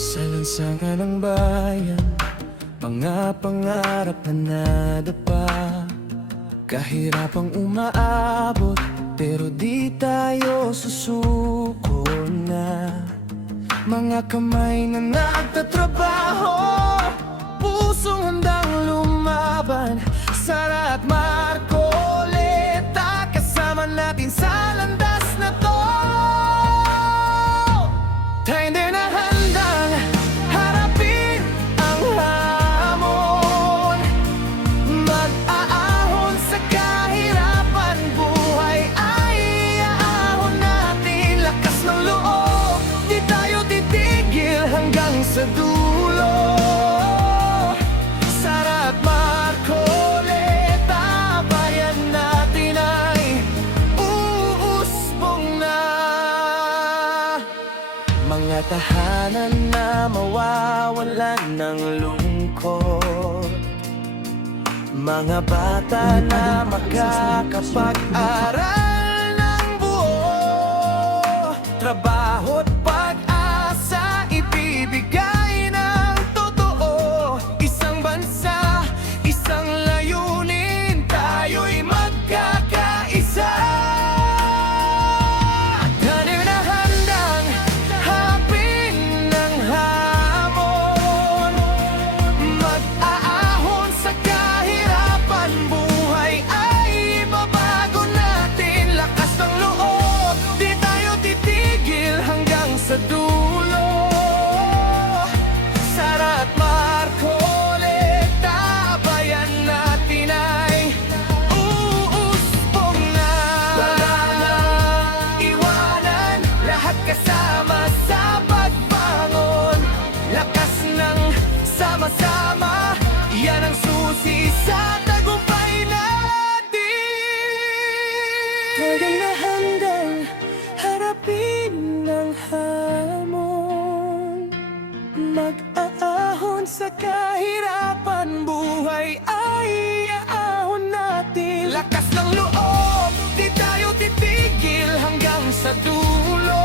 Sa lansangan ng bayan, mga pangarap na nadapa. Kahirapang umaabot, pero di tayo susuko na. Mga kamay na nagtatrabaho, pusong handang lumaban. Sara at Marcoleta, kasama natin sa landas na to. Tayo hindi na handang harapin ang hamon. Mag-aahon sa kahirapan, buhay ay iaahon natin. Lakas ng loob, di tayo titigil hanggang sa dulo. Sara at Marcoleta, bayan natin ay uusbong na. Mga tahanan na mawawalan ng lungkot, mga bata na makakapag-aral ng buo. Trabaho't pag-asa, ibibigay ng totoo. Isang bansa, isang layunin, tayo'y magkakaisa. Tayo na handang harapin ng hamon. Mag-aahon sa kahirapan, buhay ay babago natin. Lakas ng loob, di tayo titigil hanggang sa dulo. Sara at Marcoleta, bayan natin ay uusbong na. Wala nang iwanan, lahat kasama sa pagbangon. Lakas ng sama-sama, yan ang susi sa tagumpay natin. Tayo na handang harapin ng hamon. Mag-aahon sa kahirapan, buhay ay iaahon natin. Lakas ng loob, di tayo titigil hanggang sa dulo.